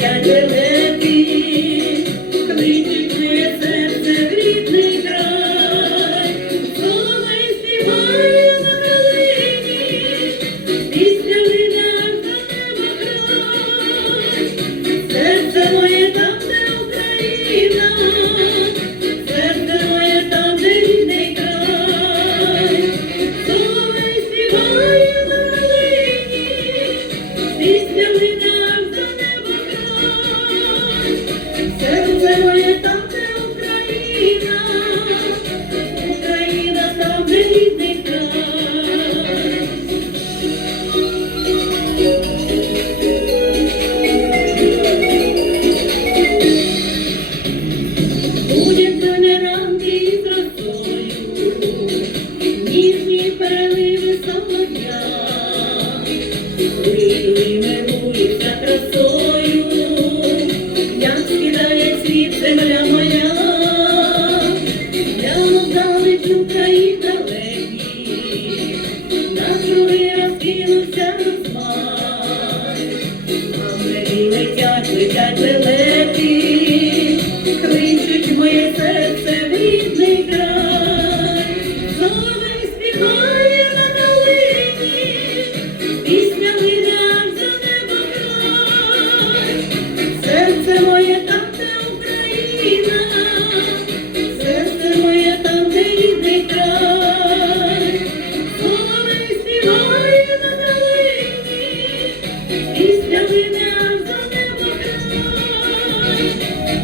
Yeah. Lily, Lily, Lily, Lily,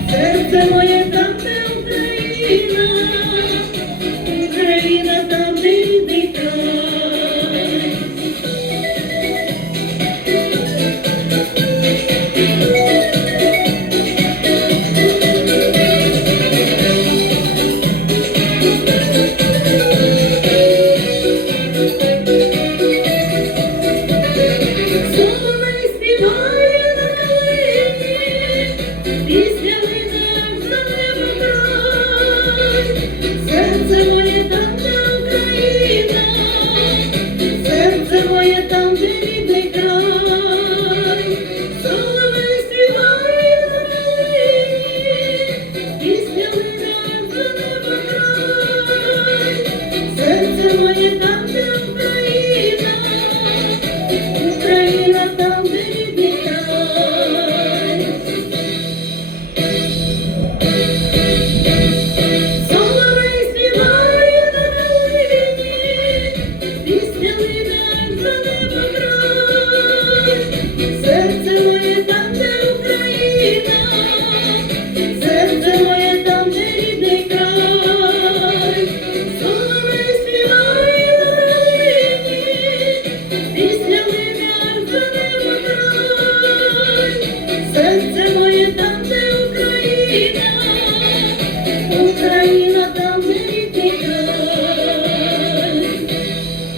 全然もいい。Sensing